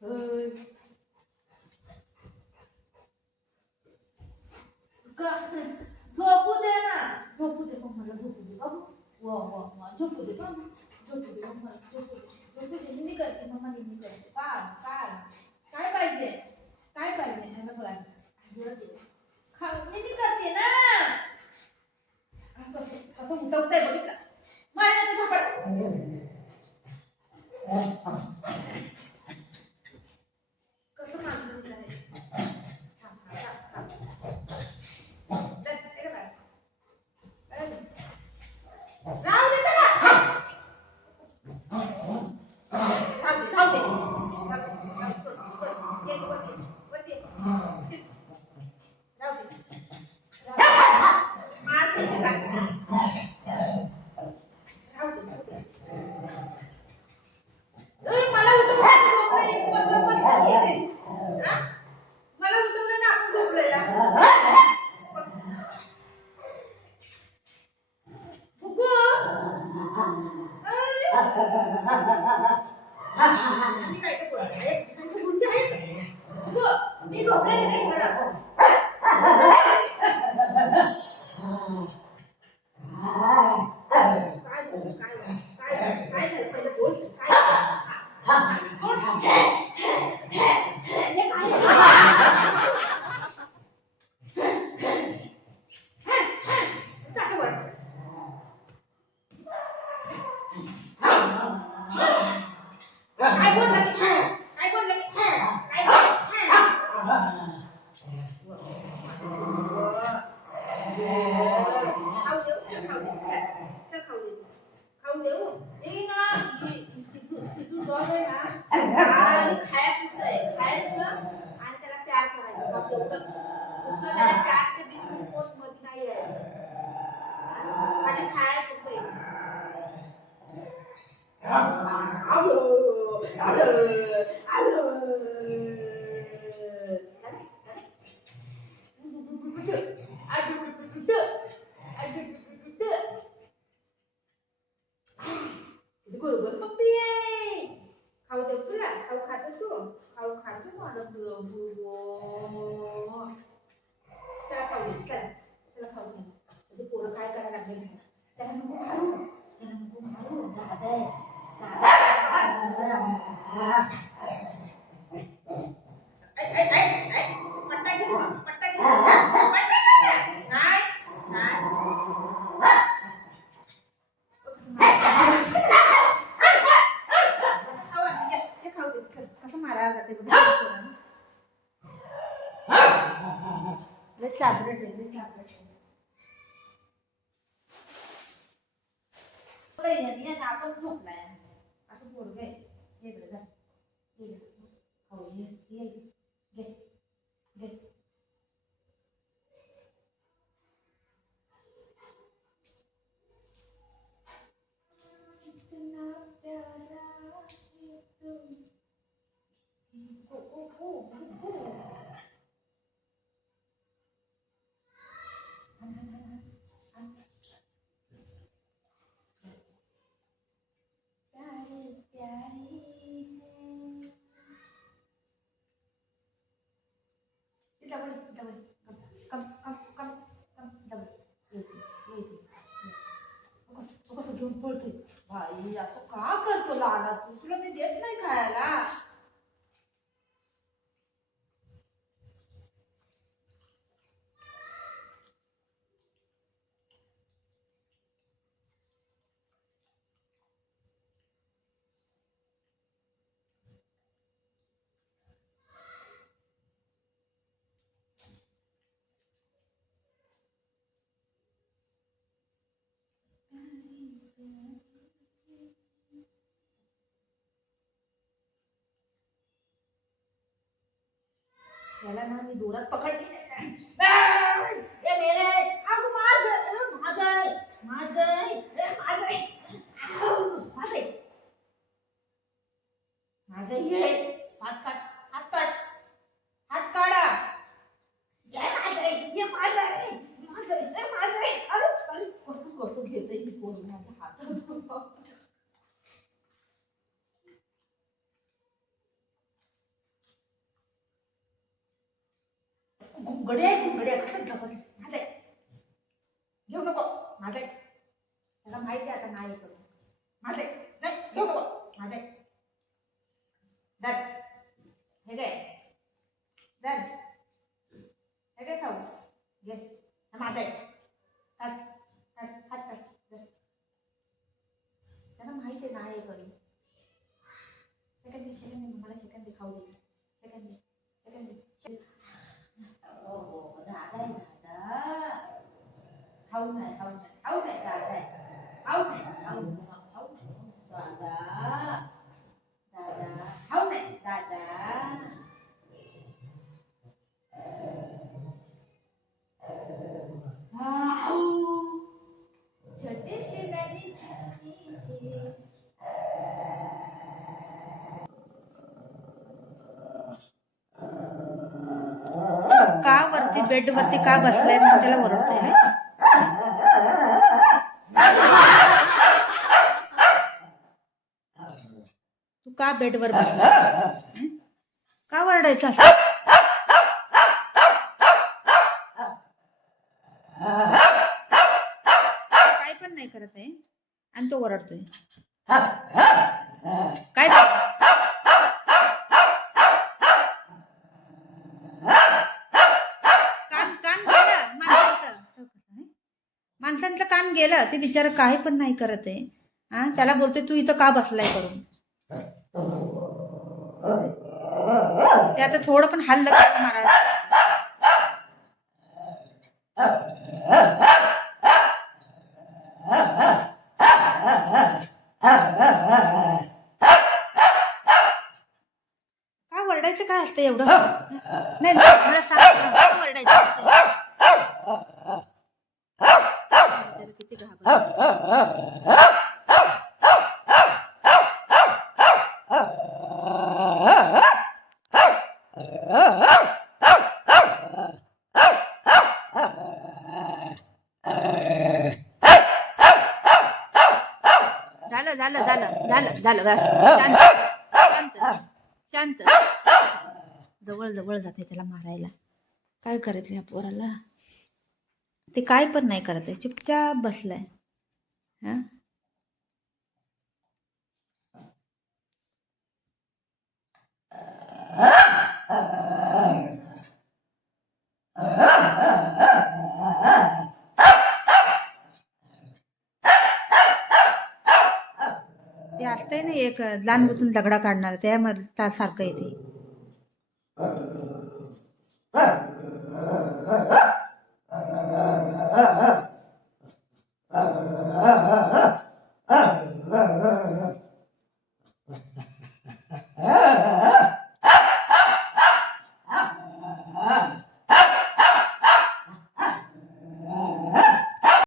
झोपू दे ना, झोपू दे मला, झोपू दे बाबू. वा वा वा, झोपू दे बाबू, झोपू दे मला, झोपू दे, झोपू दे. निंदी करते मम्मा, निंदी करते. पाल पाल, काय पाहिजे, काय पाहिजे मला बोला. निंदी करते ना. कसं कसं उठवतंय बघितलं माझ्या त्याच्या पड. कसं माझं राहू दे त्याला. राहू दे मारते मला उठवलं ना आपण झोपलेला. मी झोपलेली नाही घरात. काय बोलला की काय बोलला की काय खाऊ देऊ, खाऊ देऊ. हे ना तू डॉग आहे ना, आणि खायचं आणि त्याला प्यार करायचं बस एवढं. दुसरं त्याला प्यारच्या बीच कोण मध्ये नाही आहे. आणि खायचं बरोबर पप्पी आहे. खाऊ दे तुला, खाऊ खातो तू, खाऊ खातो मला. चला खाऊ दे, चला चला खाऊ दे. म्हणजे पोरं काय करायला लागले त्याला नको मारू, त्याला नको मारू. दादा पट्टा घेऊ, पट्टा घेऊ, पट्टा घेऊ. नाही कसं मारायला जाते आपण झोपलाय असं पोरग आहे. इकडे जा, खाऊ घे घे घे. कितना प्यारा घेऊन पळतोय. भाई असं का करतो लाला तू, तुला मी देत नाही खायला. याला ना मी जोरात पकडते. हात काढा. कसं कसं घेत ही पोर माझ्या हातात. घडी आहे घडी आहे कसं ढकल माझं आहे. घेऊ नको माझं आहे. त्याला माहिती आहे आता नाही करू माझं आहे. नाही घेऊ नको माझं आहे. दर हे काय दर हे काय खाऊ घे माझं आहे. काढ काढ हात काढ दर. त्याला माहिती आहे नाही करू. सेकंड मला सेकंड खाऊ दे. सेकंड हो दादा आहे दादा. खाऊ नाही दादा आहे. खाऊ नाही दादा दादा खाऊ नाही दादा. छोटे से मैंने से का वरती बेड वरती का बसलाय म्हणून त्याला ओरडतोय. तू का बेडवर बसला का ओरडायचं काय पण नाही करत आहे आणि तो ओरडतोय. काय माणसांचं काम गेलं ते बिचार काही पण नाही करत आहे. हा त्याला बोलतोय तू इथं का बसलाय करून. ते आता थोडं पण हल्लं का मारा. काय वरडायचं काय असतं एवढं. नाही मला सांग काय वरडायचं असतं. किती झालं बस. शांत जवळ जवळ जाते त्याला मारायला. काय करायचं या पोराला. ते काय पण नाही करत आहे चुपचाप बसलाय. हा ते असतंय ना एक लहान बुचून दगडा काढणार त्या सारखं येते.